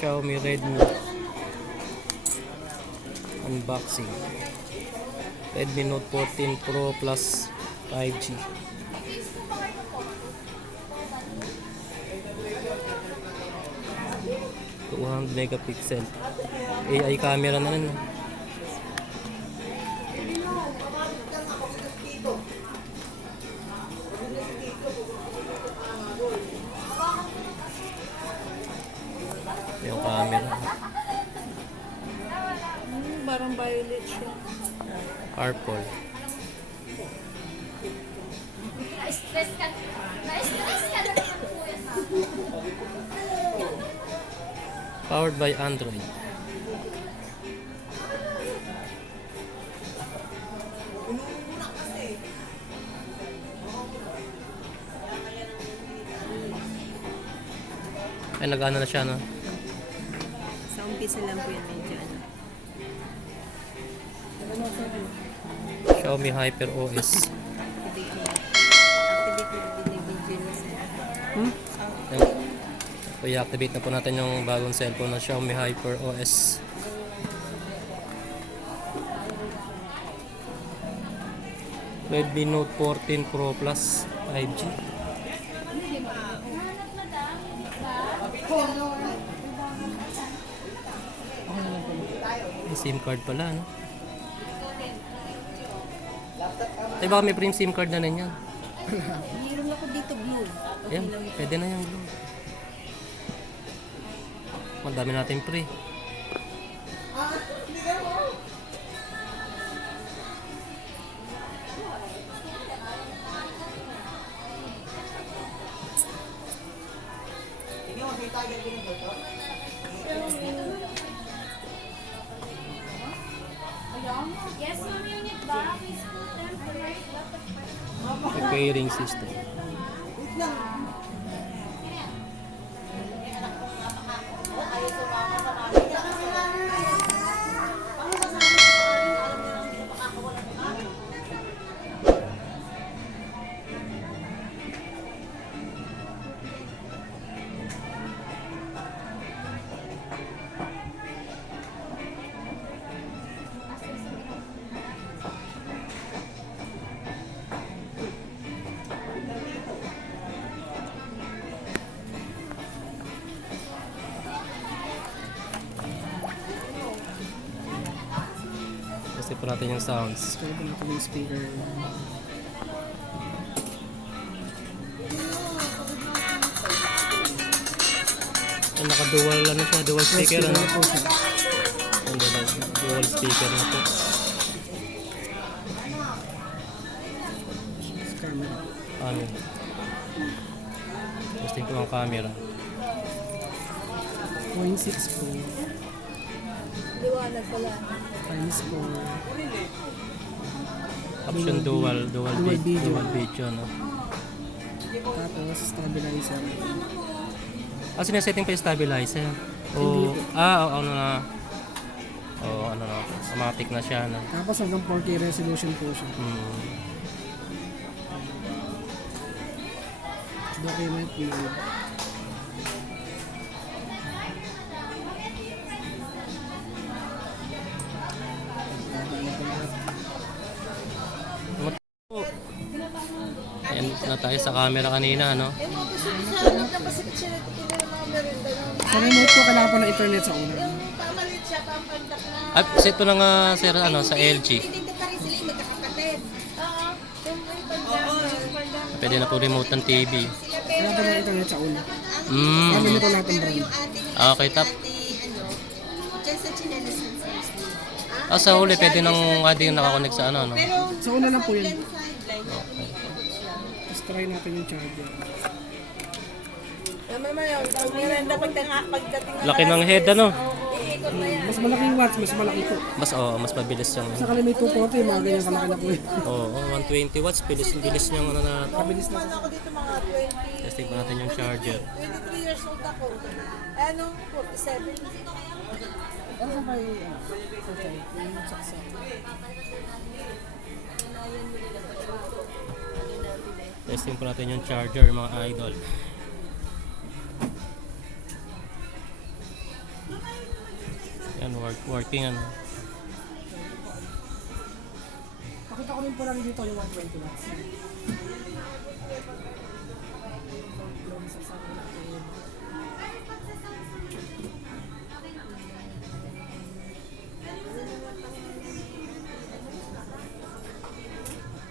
Xiaomi Redmi unboxing. Redmi Note 14 Pro Plus 5G. 200 megapixel. AI camera na rin. Yung camera. Parang violet siya. Purple. Na-stress ka. Na-stress ka na naman po yan. Powered by Android. Ay, nag-ano na siya, no? Sa umpisa lang po yan medyo ano. Xiaomi Hyper OS. Activate mo. Activate mo din yung video niya sa I-activate na po natin yung bagong cellphone na Xiaomi Hyper OS. Redmi Note 14 Pro Plus 5G. May SIM card pala, no? Ay, baka may free SIM card na rin yan. Meron ako dito blue. Yan, pwede na yung blue. Madami natin free. Yes, ma'am, unit ba? Please put them for right laptop. Repairing system. Kasi po natin yung sounds. Try ko natin yung speaker. Ay, naka-dual ano siya, dual speaker, ano? po siya. Dual speaker na po. Camera. Ano? Testing ko ang camera. 0.6 po. Liwanag pala. Times po. Option dual video, no? Tapos stabilizer. Ah, sinasetting pa yung stabilizer. O, ano na. Ano na. Automatic na siya, no? Tapos hanggang 4K resolution po siya. Document mode. Ayan na tayo sa camera kanina, no? Sa remote po kailangan po ng internet sa una. At set ko na nga, sir, ano, sa LG. Pwede na po remote ng TV. Kailangan po ng internet sa una. Mm. Sabi nito natin brand. Okay, tap. Sa huli, pwede nang adding nakakonect sa ano, no? Sa una lang po yun. Tapos try natin yung charger. Laki ng head, ano? Mas malaking watts, mas malaki po. Mas mabilis yung... Sa kali may 240, mga ganyan kalaki na po yun. Oo, 120 watts. Bilis niyang ano na... Mabilis na. Ako dito mga 20. Testing pa natin yung charger. 23 years old ako. Ano, 47. Ano sa kayo? Yung saksak. Testing pa natin yung charger, mga idol. working ano. Pakita ko rin po lang dito yung 120 watts. Yung sasama natin.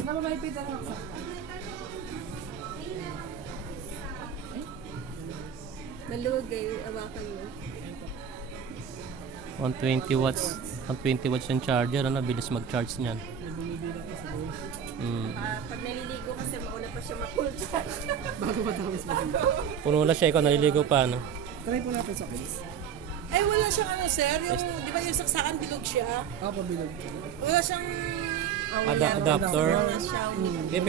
Namamahipit na lang sa Maluwag kayo, awakan mo. 120 watts. 120 watts yung charger, ano, bilis mag-charge niyan. bumibila ko sa buhay. Pag naliligo kasi mauna pa siya ma-full charge. Bago matapos mo. Puno na siya, ikaw naliligo pa, ano. Try po natin sa case. Ay, wala siyang ano, sir. Yung, di ba yung saksakan bilog siya? Pabilog. Wala siyang... Adapter. Hmm. Eh,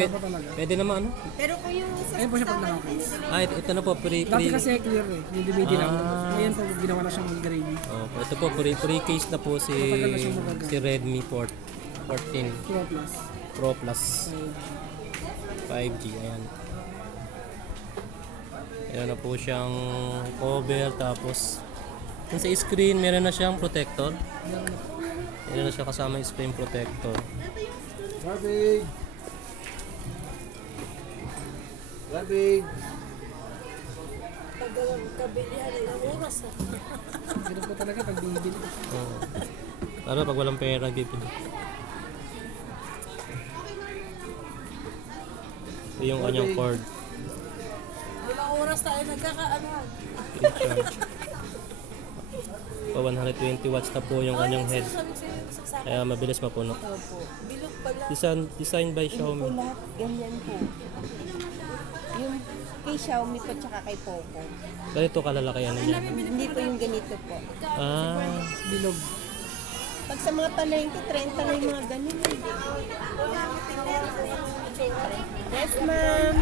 pwede naman, ano. Pero kung yung sa Ayun po siya pag naka-case. Ito na po, Dati kasi clear eh. Yung DVD lang. Ngayon po ginawa na siyang gray. Oh, ito po, pre-case na po si Redmi 14 Pro Plus. Pro Plus 5G. Ayan. Ayan na po siyang cover, tapos sa screen meron na siyang protector. Meron na siya kasama yung screen protector. Garbage! Garbage! Pagawang kabilihan ng oras. Ganun po talaga pag binibili. Oh. Pero pag walang pera, bibili. Ito yung kanyang cord. Ilang oras tayo nagkakaanoan. Recharge. Pa 120 watts na po yung kanyang head. Sabi sa'yo yung saksakan. Kaya mabilis mapuno. Bilog pala. Design by Xiaomi. lahat, ganyan po. Yung kay Xiaomi po tsaka kay Poco. Ganito kalalaki ano niya. Hindi po yung ganito po. Ah, Bilog. Pag sa mga palengke, 30 na yung mga ganun. Yes, ma'am.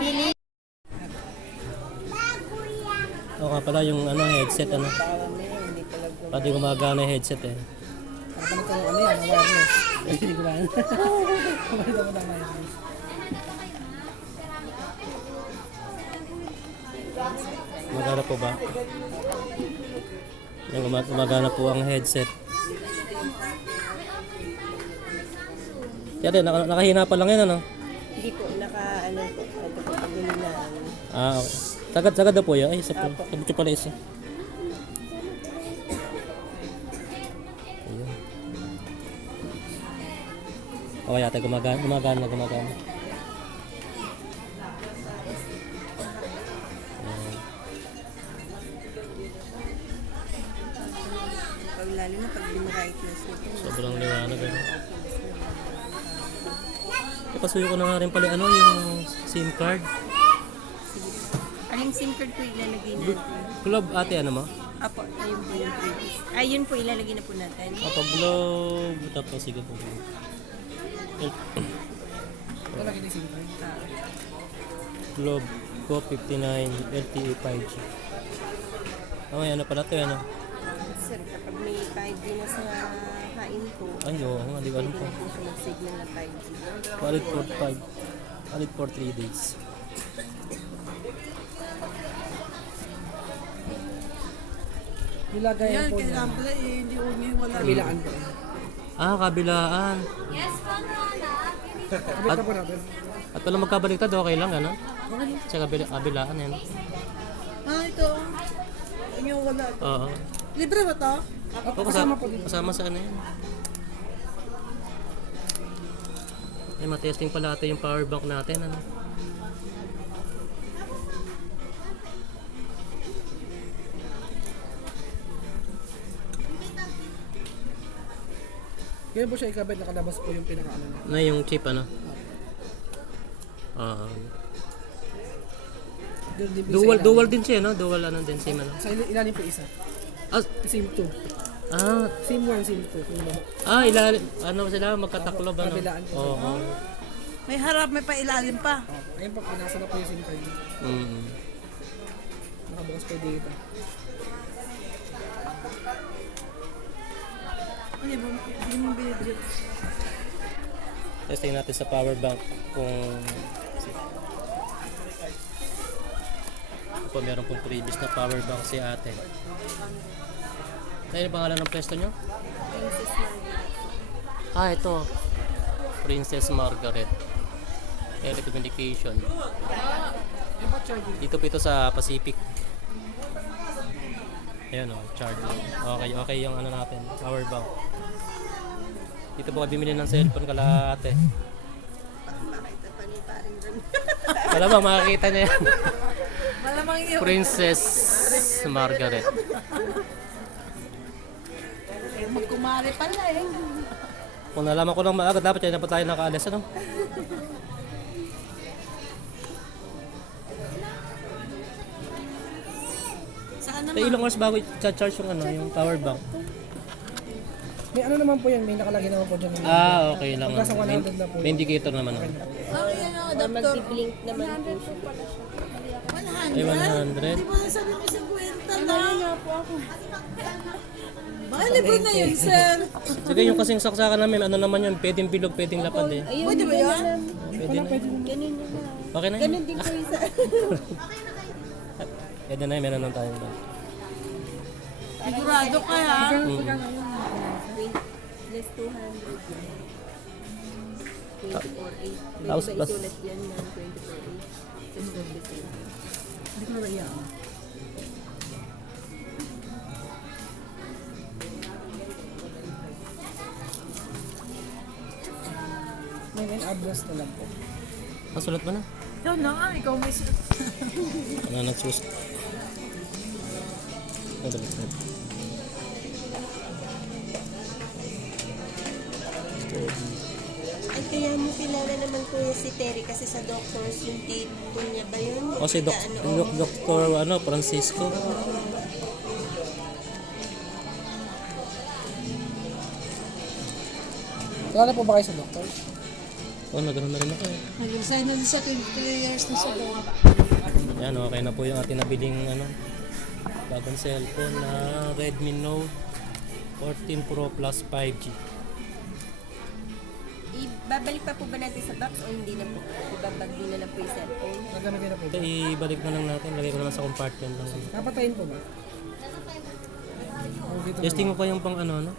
Pili. oo nga pala yung ano headset ano. Hindi pala Pati gumagana yung headset eh. Papalit ko ng ano yan, wireless. Hindi ko lang. Papalit ako ng wireless. Gumagana po ba? Yung gumagana po ang headset. Kaya din, nakahina pa lang yan ano. Hindi po, ano po. Ito po, pagulinan. Ah, okay. Sagad na po yan. Ay, isa po. Sabi ko pala isa. Ayun. Okay, ate, gumagana. Ayan. Pag lalo na pag bin-brightness nito. Sobrang liwanag. Ano. Ipasuyo ko na nga rin pala ano, yung SIM card. Aling SIM card po ilalagay natin. Globe ate, ano mo? Apo, ayun po yung previous. Ayun po, ilalagay na po natin. Pag globe, tapos sige po. Ito lagi na yung SIM card. Globe Go 59 LTE 5G. Oh, ano pala ito, ano? Sir, kapag may 5G na sa hain po, Ay, oo, nga, di ko alam pwede po. na po siya mag-signal na 5G. Valid for 3 days. Nilagayan Yan, po niya. kailangan pala eh, hindi uni, wala. Kabilaan po. Ah, kabilaan. Yes, Conrad. Kabit na po natin. At pala magkabaliktad, okay lang, ano? Sa kabilaan, yan. Ah, ito. Yung wala. Oo. Libre ba to? Oo, kasama sa ano yan. Ay, matesting pala ito yung power bank natin, ano? Ganyan po siya ikabit, nakalabas po yung pinaka-ano na. Na yung chip, ano? Dual din siya, no? Dual ano din, SIM, ano? Sa ilalim po isa. Ah, SIM 2. ah, SIM 1, SIM 2. Kung ilalim, ano sila, magkataklob, ano? Kabilaan po. Oo. May harap, may pailalim pa. Ayun po, nasa na po yung SIM card. Mm. Nakabukas po yung data. Ano ba? Hindi mo binibigyan. Testing natin sa power bank kung po meron pong previous na power bank si ate. Ano yung pangalan ng pwesto nyo? Princess Margaret. Ah, ito. Princess Margaret. Telecommunication. Dito po ito sa Pacific. Ayan o, charger. Okay yung ano natin, power bank. Dito po kayo bimili ng cellphone kalahati. Wala ba, makakita niya yan. Malamang yun. Princess Margaret. Magkumari pala eh. Kung nalaman ko lang maaga, dapat yan na pa tayo nakaalis. Ano? Saan Eh, ilang oras bago i-charge yung ano, yung power bank? May ano naman po yan, may nakalagay naman po dyan. Ah, okay lang. Pagka sa 100 na po. May indicator naman. Ang yan o, Or Dr. magbi-blink naman po siya. 100? Ay, 100. Di ba sabi mo sa kwenta na? Baka libre na yun, sir. Sige, yung kasing saksakan namin, ano naman yun, pwedeng bilog, pwedeng lapad eh. Ayun, Pwede ba yan? Pwede na. ganun yun na. Okay na yun. Ganun din po yung sa... Pwede na yun, meron lang tayo. Sigurado ka ha? Just 200 yan. 24.8. Pwede Tapos ba plus- isulat yan ng 24.8? Sa service. Hindi ko na iyan. May address na lang po. Masulat ba na? Ikaw na nga, ikaw may Ano nagsus... Ano ba? Ay, kaya mo kilala naman kuya si Terry kasi sa doctors yung tito niya ba yun? O si Dr. ano, Francisco. Wala na po ba kayo sa doctor? Oh, nagano'n na rin ako eh. Nag-resign na din sa 23 years na siya doon. Yan, okay na po yung ating nabiling ano, bagong cellphone na Redmi Note 14 Pro Plus 5G. Babalik pa po ba natin sa box o hindi na po? Ibabagdi na lang po yung cellphone? Nagamitin na po Ito, ba? ibalik na lang natin. Lagay ko naman sa compartment lang. Napatayin po ba? O, dito na. Testing ko pa yung pang ano, no?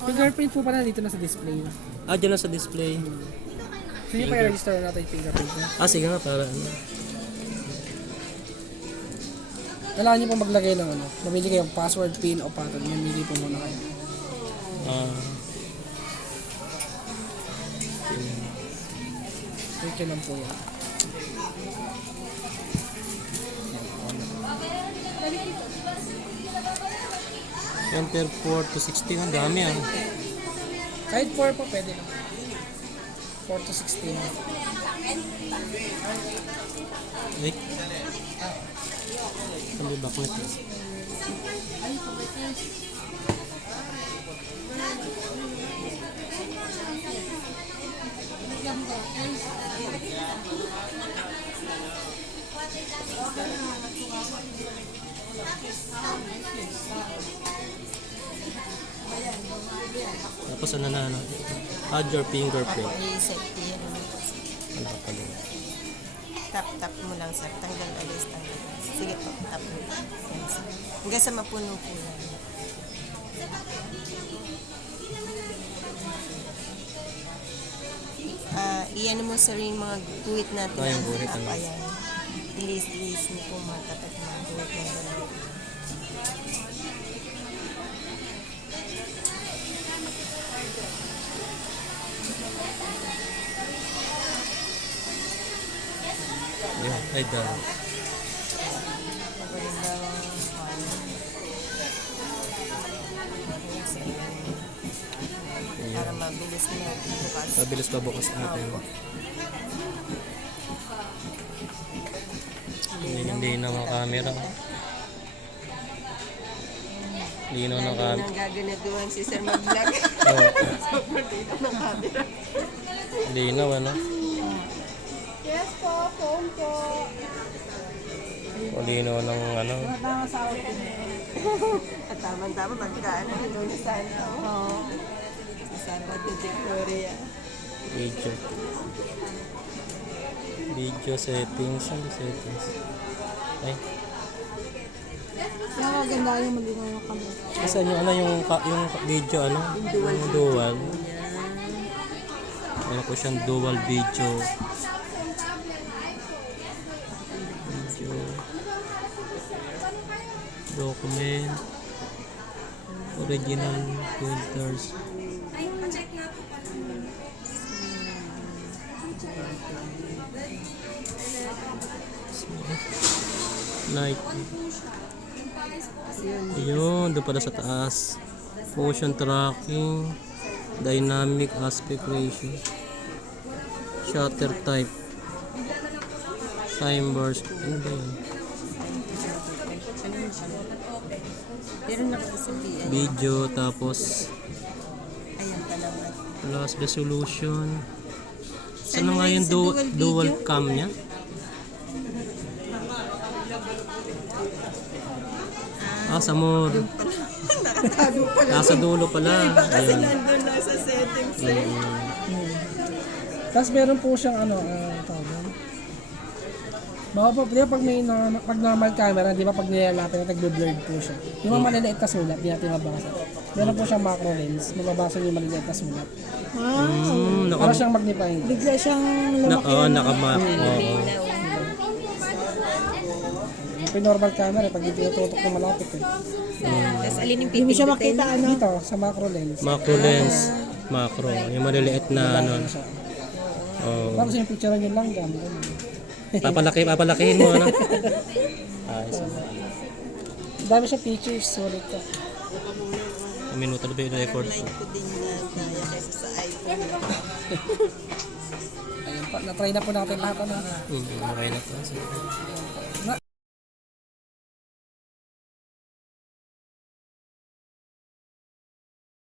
Fingerprint po pala dito na sa display. Ah, dyan na sa display. Sige pa i-register natin yung fingerprint niya. Ah, sige nga, para ano. Kailangan niyo po maglagay ng ano. Namili kayong password, pin o pattern. Yan, mili po muna kayo. Ah, Okay lang po yan. enter 4 to 16. Ang dami ah. Kahit 4 po, pwede lang. 4 to 16. Wait. Sabi bakit? Tapos ano na ano? Add your fingerprint. I-safety yan. Ano ka pala? Tap mo lang sir. Tanggal alis, tanggal alis. Sige po, tap mo. Yan, sir. Hanggang sa mapuno po yan. Iyan mo sir yung mga guhit natin. Ah, yung guhit, Tap, ano? ayan. I-list mo po mga tapat mga guhit na gano'n. Yun, ay dahil. Magandang para mabilis na bukas. Mabilis pa bukas natin. Hindi na mga camera. Linaw ng camera. Nang gaganagawan si Sir mag-vlog. Oh, Sobrang dito ng camera. linaw ano? Yes po, phone po. O linaw ng ano? At tama-tama magkaan na doon sa Santa. Oo. Sa Santa de Victoria. Video. Video settings. Ano settings? Ay. Kaya maganda yung malinaw na kami. Kasi yung video, yung dual. Meron po siyang dual video. Document. Original filters. Night. Ayun, doon pala sa taas. Motion tracking. Dynamic aspect ratio. Shutter type. Time burst. Ano ba yun? Pero nakakasabihan. Video, tapos Ayan pala. plus resolution. Saan Ano na nga nga yung yun sa dual dual video? cam niya? Sa more. Nakatago pala. Nasa dulo pala. Iba kasi Ayan. nandun lang sa settings eh. Tapos meron po siyang tawag yun. Baka po, di ba pag normal camera, di ba pag nilalapit na nagbe-blurred po siya. Yung mga maliliit na sulat, di natin mabasa. Meron po siyang macro lens, mababasa yung maliliit na sulat. Para siyang magnifying. Bigla siyang Nakamap. Oo. Yung normal camera, pag hindi tutok na malapit eh. Tapos alin yung Hindi mo siya pipindutin? makita, ano? Dito, sa macro lens. Macro lens. Macro. Yung maliliit na ano. Oh. Tapos yung picture nyo lang, gano'n. Papalakihin mo, ano? Ayos. Dami siya features, sulit ka. Ang minuto na ba yung record ko? Line ko din na kaya kaysa sa iPhone. Ayun pa, na-try na po natin lahat. Okay na po.